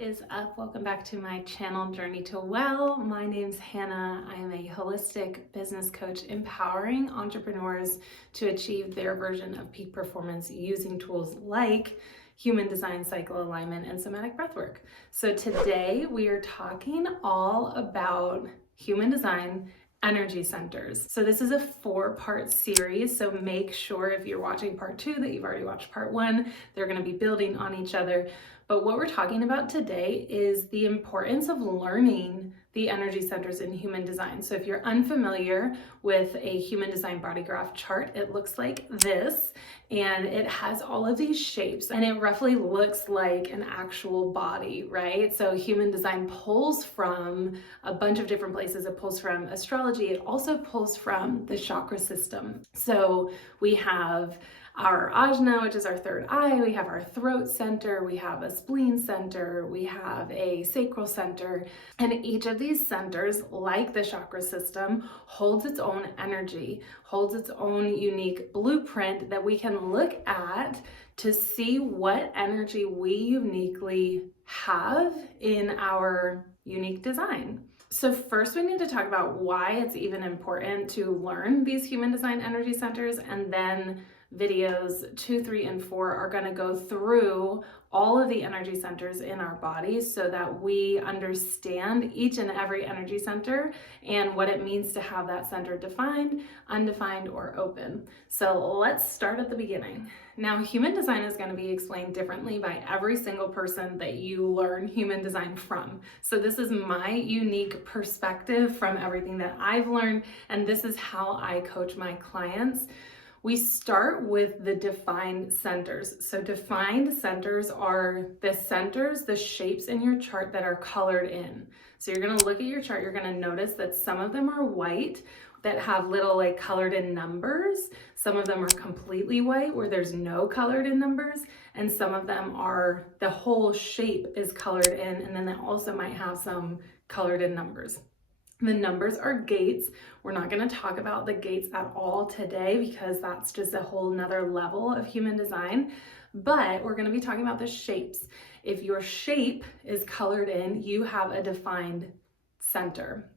is up? Welcome back to my channel, Journey to Well. My name's Hannah. I am a holistic business coach empowering entrepreneurs to achieve their version of peak performance using tools like human design, cycle alignment, and somatic breathwork. So today we are talking all about human design energy centers. So this is a 4-part series, so make sure if you're watching part 2 that you've already watched part 1. They're going to be building on each other. But what we're talking about today is the importance of learning the energy centers in human design. So if you're unfamiliar with a human design body graph chart, it looks like this, and it has all of these shapes, and it roughly looks like an actual body, right? So human design pulls from a bunch of different places. It pulls from astrology. It also pulls from the chakra system. So we have our Ajna, which is our third eye, we have our throat center, we have a spleen center, we have a sacral center, and each of these centers, like the chakra system, holds its own energy, holds its own unique blueprint that we can look at to see what energy we uniquely have in our unique design. So first we need to talk about why it's even important to learn these human design energy centers, and then videos 2, 3, and 4 are going to go through all of the energy centers in our bodies so that we understand each and every energy center and what it means to have that center defined, undefined, or open. So let's start at the beginning. Now, human design is going to be explained differently by every single person that you learn human design from. So this is my unique perspective from everything that I've learned, and this is how I coach my clients. We start with the defined centers. So defined centers are the centers, the shapes in your chart that are colored in. So you're going to look at your chart, you're going to notice that some of them are white that have little like colored in numbers. Some of them are completely white where there's no colored in numbers. And some of them are, the whole shape is colored in, and then they also might have some colored in numbers. The numbers are gates. We're not going to talk about the gates at all today because that's just a whole nother level of human design, but we're going to be talking about the shapes. If your shape is colored in, you have a defined center.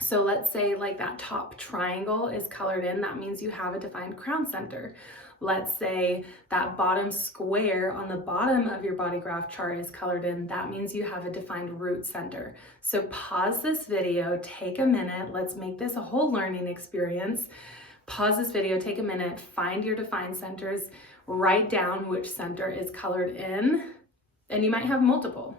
So let's say like that top triangle is colored in, that means you have a defined crown center. Let's say that bottom square on the bottom of your body graph chart is colored in, that means you have a defined root center. So pause this video, take a minute, let's make this a whole learning experience. Pause this video, take a minute, find your defined centers, write down which center is colored in, and you might have multiple.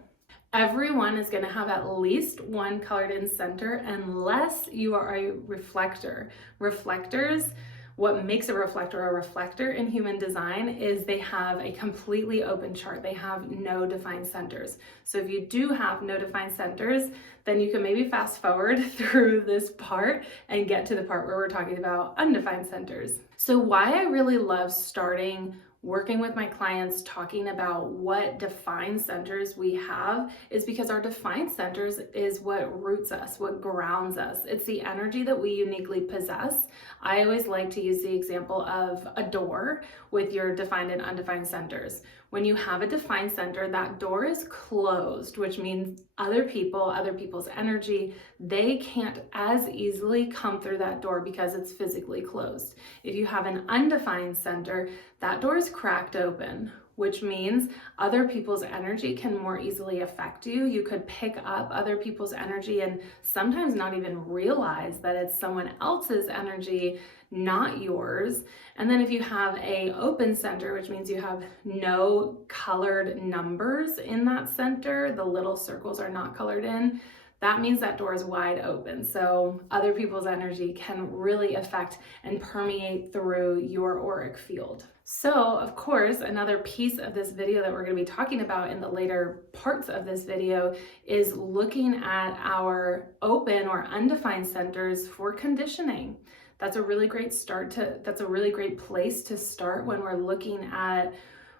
Everyone is going to have at least one colored in center unless you are a reflector. Reflectors, what makes a reflector in human design is they have a completely open chart. They have no defined centers. So if you do have no defined centers, then you can maybe fast forward through this part and get to the part where we're talking about undefined centers. So why I really love working with my clients talking about what defined centers we have is because our defined centers is what roots us, what grounds us. It's the energy that we uniquely possess. I always like to use the example of a door with your defined and undefined centers. When you have a defined center, that door is closed, which means other people's energy, they can't as easily come through that door because it's physically closed. If you have an undefined center, that door is cracked open, which means other people's energy can more easily affect you. You could pick up other people's energy and sometimes not even realize that it's someone else's energy, not yours. And then if you have a open center, which means you have no colored numbers in that center, the little circles are not colored in, that means that door is wide open. So other people's energy can really affect and permeate through your auric field. So of course, another piece of this video that we're going to be talking about in the later parts of this video is looking at our open or undefined centers for conditioning. That's a really great place to start when we're looking at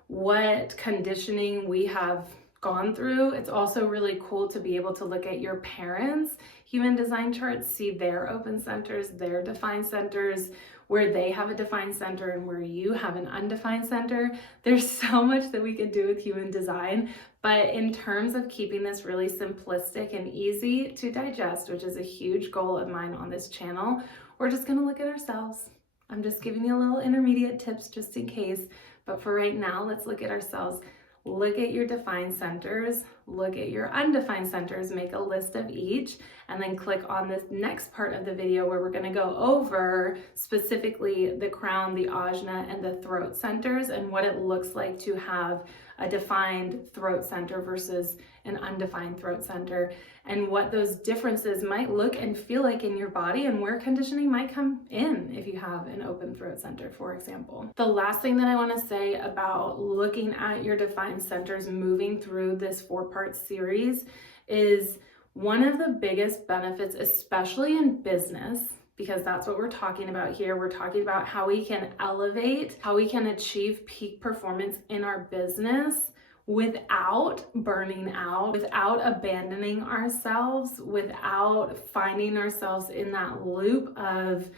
what conditioning we have gone through. It's also really cool to be able to look at your parents' human design charts, see their open centers, their defined centers, where they have a defined center and where you have an undefined center. There's so much that we can do with human design, But in terms of keeping this really simplistic and easy to digest, which is a huge goal of mine on this channel, we're just gonna look at ourselves. I'm just giving you a little intermediate tips just in case, but for right now, let's look at ourselves. Look at your defined centers, look at your undefined centers, make a list of each, and then click on this next part of the video where we're gonna go over specifically the crown, the ajna, and the throat centers and what it looks like to have a defined throat center versus an undefined throat center, and what those differences might look and feel like in your body and where conditioning might come in if you have an open throat center, for example. The last thing that I want to say about looking at your defined centers moving through this 4-part series is one of the biggest benefits, especially in business, because that's what we're talking about here. We're talking about how we can elevate, how we can achieve peak performance in our business without burning out, without abandoning ourselves, without finding ourselves in that loop of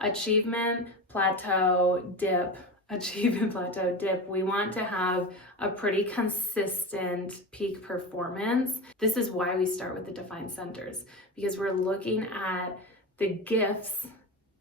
achievement, plateau, dip, achievement, plateau, dip. We want to have a pretty consistent peak performance. This is why we start with the defined centers, because we're looking at the gifts,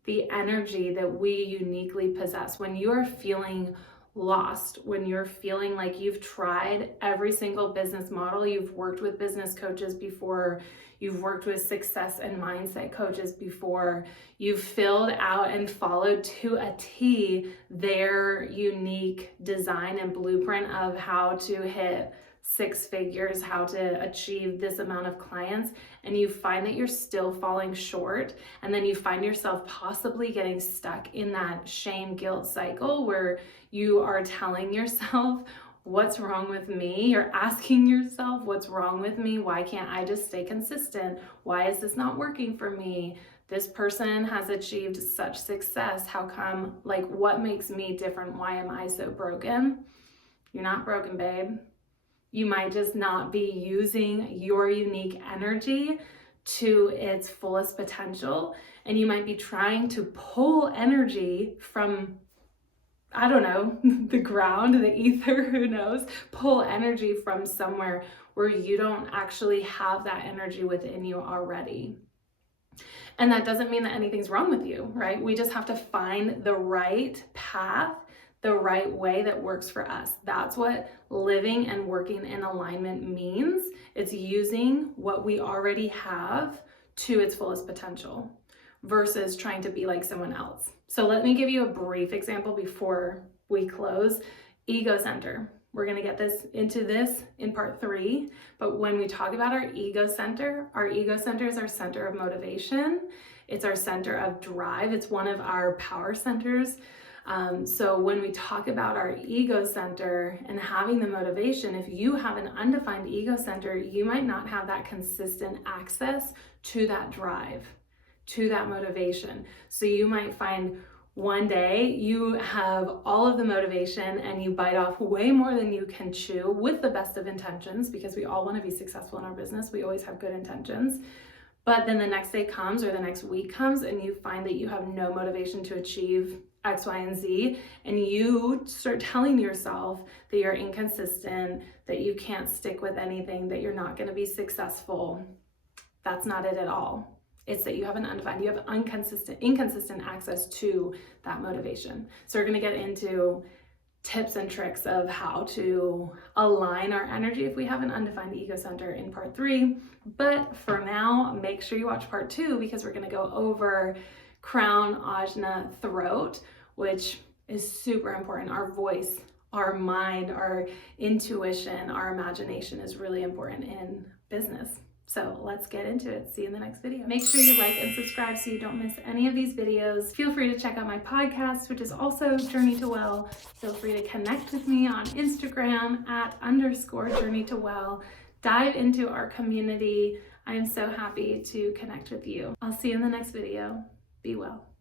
the energy that we uniquely possess. When you are feeling lost, when you're feeling like you've tried every single business model, you've worked with business coaches before, you've worked with success and mindset coaches before, you've filled out and followed to a T their unique design and blueprint of how to hit 6 figures, how to achieve this amount of clients, and you find that you're still falling short, and then you find yourself possibly getting stuck in that shame guilt cycle where you are telling yourself, what's wrong with me? You're asking yourself, what's wrong with me? Why can't I just stay consistent? Why is this not working for me? This person has achieved such success. How come? Like, what makes me different? Why am I so broken? You're not broken, babe. You might just not be using your unique energy to its fullest potential. And you might be trying to pull energy from, I don't know, the ground, the ether, who knows, pull energy from somewhere where you don't actually have that energy within you already. And that doesn't mean that anything's wrong with you, right? We just have to find the right path, the right way that works for us. That's what living and working in alignment means. It's using what we already have to its fullest potential versus trying to be like someone else. So let me give you a brief example before we close. Ego center. We're going to get into this in part 3, but when we talk about our ego center is our center of motivation. It's our center of drive. It's one of our power centers. So when we talk about our ego center and having the motivation, if you have an undefined ego center, you might not have that consistent access to that drive, to that motivation. So you might find one day you have all of the motivation and you bite off way more than you can chew with the best of intentions, because we all want to be successful in our business. We always have good intentions. But then the next day comes or the next week comes and you find that you have no motivation to achieve X, Y, and Z, and you start telling yourself that you're inconsistent, that you can't stick with anything, that you're not going to be successful. That's not it at all. It's that you have an undefined, you have inconsistent access to that motivation. So we're going to get into tips and tricks of how to align our energy if we have an undefined ego center in part 3. But for now, make sure you watch part 2, because we're going to go over crown, ajna, throat, which is super important. Our voice, our mind, our intuition, our imagination is really important in business. So let's get into it. See you in the next video. Make sure you like and subscribe so you don't miss any of these videos. Feel free to check out my podcast, which is also Journey to Well. Feel free to connect with me on Instagram @_Journey to Well. Dive into our community. I am so happy to connect with you. I'll see you in the next video. Be well.